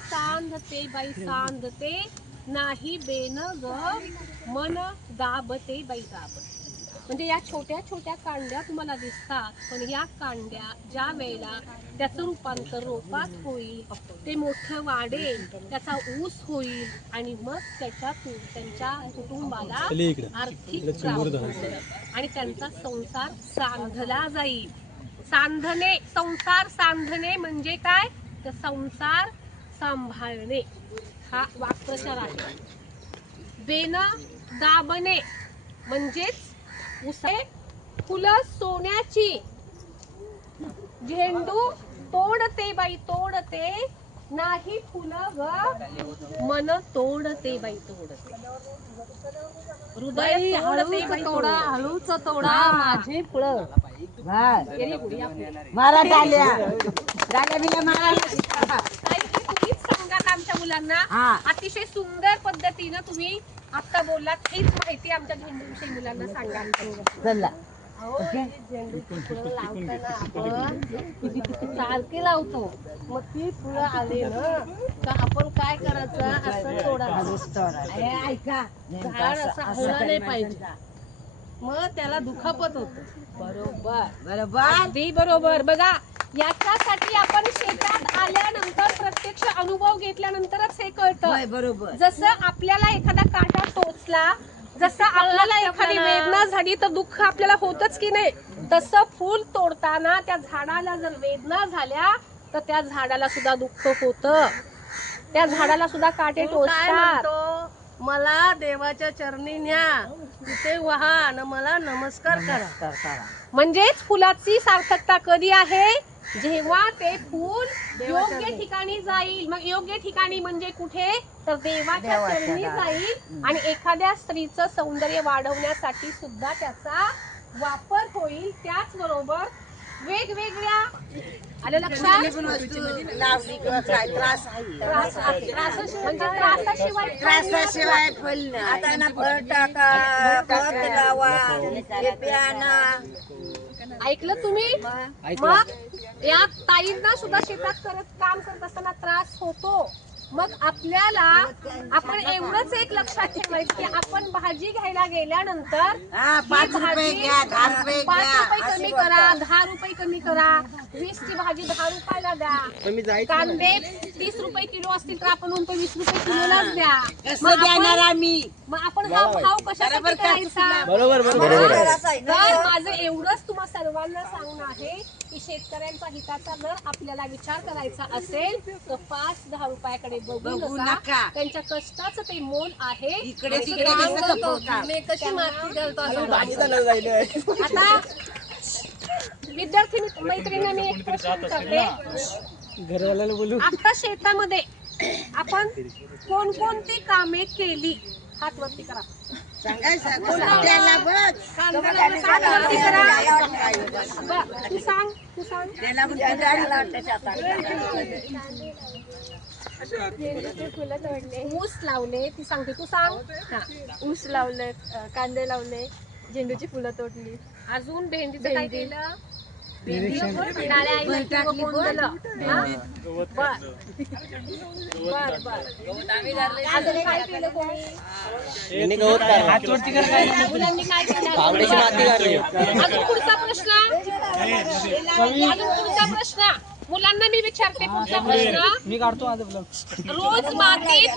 ते बाई सांधते. नाही बेन ग मन दाबते बाई दाबते म्हणजे या छोट्या छोट्या कांड्या तुम्हाला दिसतात पण या कांड्या ज्या वेळेला त्याचं रूपांतर रोपात होईल ते मोठं वाढेल त्याचा ऊस होईल आणि मग त्याच्यातून त्यांच्या कुटुंबाला आर्थिक. आणि त्यांचा संसार सांधला जाईल. सांधणे संसार सांधणे म्हणजे काय? तर संसार सांभाळणे हा वाक्प्रचार आहे. बेन दाबणे म्हणजेच उसे फुलं सोन्याची. झेंडू तोडते बाई तोडते. नाही फुलं ग मन तोडते बाई तोडते. हृदय तोडते बाई तोडा. हळूच तोडा. माझे फुलं. मारा डाल्या डाल्या बिल्या मारायला ताई, हे तुम्हीच सांगा हा. अतिशय सुंदर पद्धतीनं तुम्ही आता बोललात हीच माहिती आमच्या झेंडूविषयी मुलांना सांगा. चला. अहो, हे झेंडूची फुलं लावताना आपण सारखी लावतो. मग ती फुलं आली ना तर आपण काय करायचं? असं तोडायचं हे ऐका. झाड असं हललं नाही पाहिजे. मग त्याला दुखापत होत. बरोबर बरोबर. अगदी बरोबर. बघा याच्यासाठी आपण शेतात आल्यानंतर अनुभव घेतल्यानंतरच हे कळतं. होय बरोबर. जसं आपल्याला एखादा काटा टोचला जसं आपल्याला एखादी वेदना झाली तर दुःख आपल्याला होतच की नाही? तसं फूल तोडताना त्या झाडाला जर वेदना झाल्या तर त्या झाडाला सुद्धा दुःख होत. त्या झाडाला सुद्धा काटे टोचतात. मला देवाच्या चरणी न्या तिथे वहा आणि मला नमस्कार करा. म्हणजेच फुलाची सार्थकता कधी आहे? जेव्हा ते फूल योग्य ठिकाणी जाईल. मग योग्य ठिकाणी म्हणजे कुठे? तर देवाच्या चरणी जाईल. आणि एखाद्या स्त्रीचं सौंदर्य वाढवण्यासाठी सुद्धा त्याचा वापर होईल त्याचबरोबर वेगवेगळ्या आलं लक्षात. म्हणजे त्रासाशिवाय त्रासाशिवाय फल नाही. आता ना फळ टाका खत लावा हे प्याना ऐकलं तुम्ही? मग? या ताईंना सुद्धा शेतात करत काम करत असताना त्रास होतो. मग आपल्याला आपण एवढंच एक लक्षात ठेवायचं की आपण भाजी घ्यायला गेल्यानंतर पाच रुपये भाजी घ्या दहा रुपये पाच रुपये कमी. करा दहा रुपये कमी करा वीस ची भाजी दहा रुपयाला द्या. कांदे तीस रुपये किलो असतील तर आपण म्हणतो वीस रुपये किलोलाच द्या. कसं मग देणार आपण- आम्ही? मग आपण हा भाव कशासाठी? करायचा? बरोबर बरोबर तर माझं एवढंच तुम्हा सर्वांना सांगणं आहे की शेतकऱ्यांचा हिताचा जर आपल्याला विचार करायचा असेल तर पाच दहा रुपयाकडे बघू बघू नका. त्यांच्या कष्टाचं ते मोल आहे. इकडे तिकडे काम कसं करतो. खपवतात. मी कशी माती घालतो असं आता विद्यार्थी मित्र- मैत्रिणींना मी एक प्रश्न करते घरवाल्याला बोलू आता शेतामध्ये आपण कोणकोणती कामे केली? हात वरती करा. सांगायचं त्याला बघ हात वरती करा. बरं, तू सांग तू सांग. त्याला पण कुठाला वाटतं शेतात. ऊस लावले ती सांगते तू सांग. हा. ऊस लावले कांदे लावले झेंडूची फुलं तोडली. अजून भेंडीचं काय भेंडी. हा? माती अजून पुढचा प्रश्न? अजून पुढचा प्रश्न? मुलांना मी विचारते पुढचा प्रश्न. मी काढतो माझं ब्लॉग रोज मातीत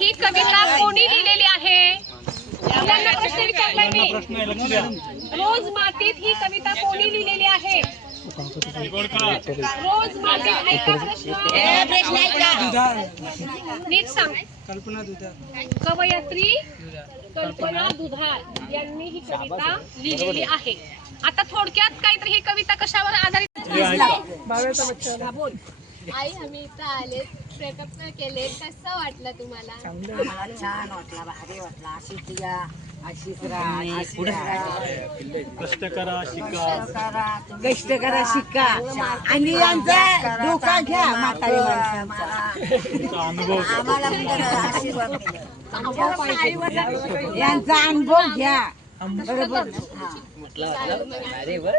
ही कविता कोणी लिहिलेली आहे? मुलांना प्रश्न विचारलाय मी. रोज मातीत ही कविता कोणी लिहिलेली आहे रोज मातीत ऐका प्रश्न नीट सांग. कल्पना दुधा कवयत्री कल्पना दुधाळ यांनी ही कविता लिहिलेली आहे. आता थोडक्यात काहीतरी ही कविता कशावर आधारित बोल. आई आम्ही इथं आले प्रकल्प केले कसं वाटलं तुम्हाला? छान वाटला. भारी वाटला. अशीच कष्ट करा शिका. कष्ट करा शिका. आणि यांचा धोका घ्या म्हातारी माणसांचा. अनुभव. आशीर्वाद द्या. यांचा अनुभव घ्या. बरोबर? हा. अरे बर